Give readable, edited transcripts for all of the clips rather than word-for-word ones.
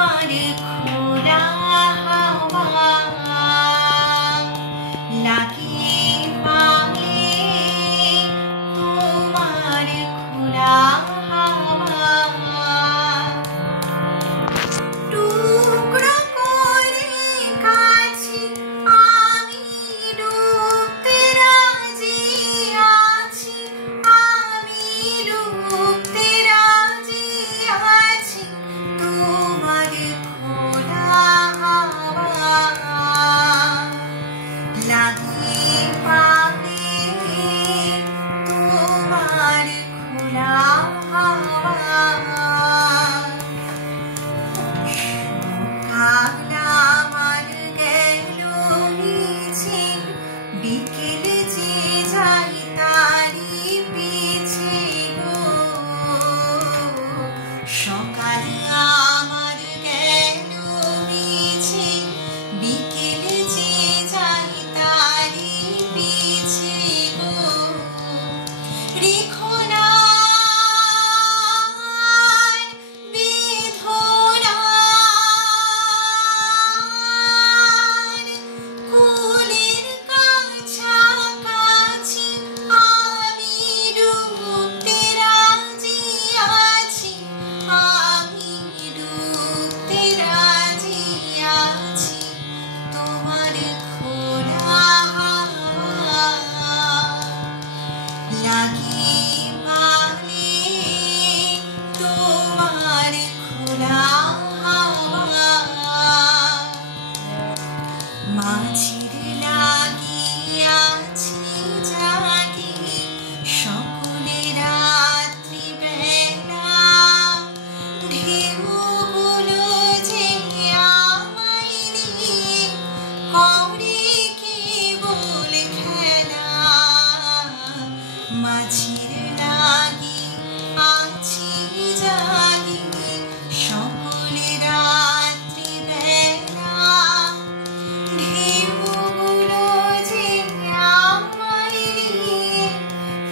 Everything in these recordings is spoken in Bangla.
তোমার খোলা হাওয়া লাগে পায়ে, তোমার খোলা হাওয়া টুকরো করে কাছে আমি ডুবতে রাজি আছি, আমি ডুবতে রাজি আছি তোমার খোলা হাওয়া লাগে পাবে তোমার খোলা হাওয়া সকাল আমার গেল নিচে বিকেল যে যাই তারি পিছে গো সকাল আমার গেল নিচে বিকেল যে যাই তারি পিছে গো রেখো না কুলের কাছাকাছি আমি ডুবতে রাজি আছি, আমি ডুবতে রাজি আছি তোমার খোলা হাওয়া লাগে পালে তোমার খোলা হাওয়া মাঝির লাগিয়াছি জাগি সকলে রাত্রি বেলা ঢেউগুলো যে আমায় নিয়ে করে কেবল খেলা মাঝির লাগি আছি জাগি সকলে রাত্রি বেলা ঢেউগুলো যে আমায় নিয়ে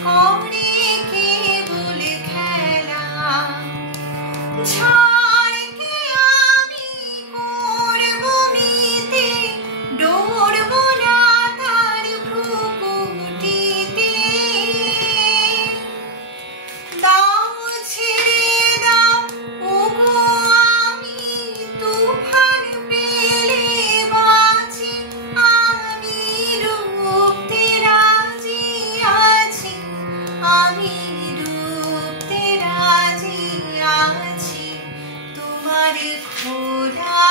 করে কেবল খেলা ঝড়কে আমি করব মিতে ডরব না তার ভ্রুকুটিতে দাও ছেড়ে দাও ওগো আমি তুফান পেলে বাঁচি, আমি ডুবতে রাজি আছি, আমি ডুবতে রাজি আছি তোমার খোলা